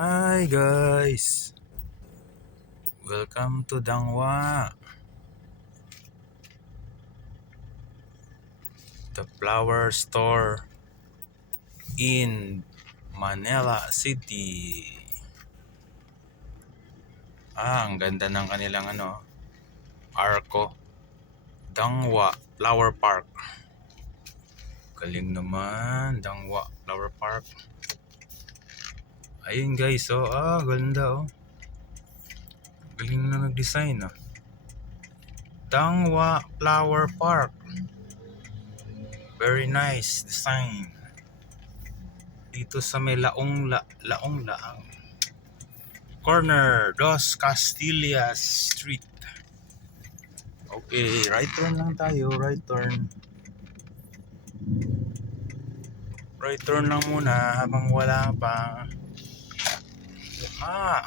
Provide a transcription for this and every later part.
Hi guys, welcome to Dangwa, the flower store in Manila City. Ang ganda ng kanilang arko, Dangwa Flower Park. Galing naman, Dangwa Flower Park. Ayun guys, ganda Galing na nag-design Dangwa Flower Park. Very nice design. Dito sa may Laong Laang corner, Dos Castillas Street. Okay, right turn lang tayo, right turn. Right turn lang muna habang wala pa.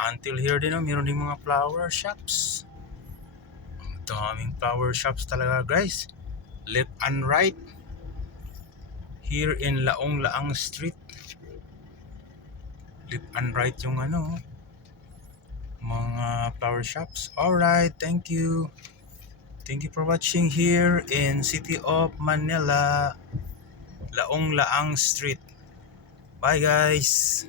Until here din meron din mga flower shops. Ang daming flower shops talaga guys. Left and right. Here in Laong Laang Street. Left and right yung mga flower shops. Alright, thank you. Thank you for watching here in City of Manila, Laong Laang Street. Bye guys.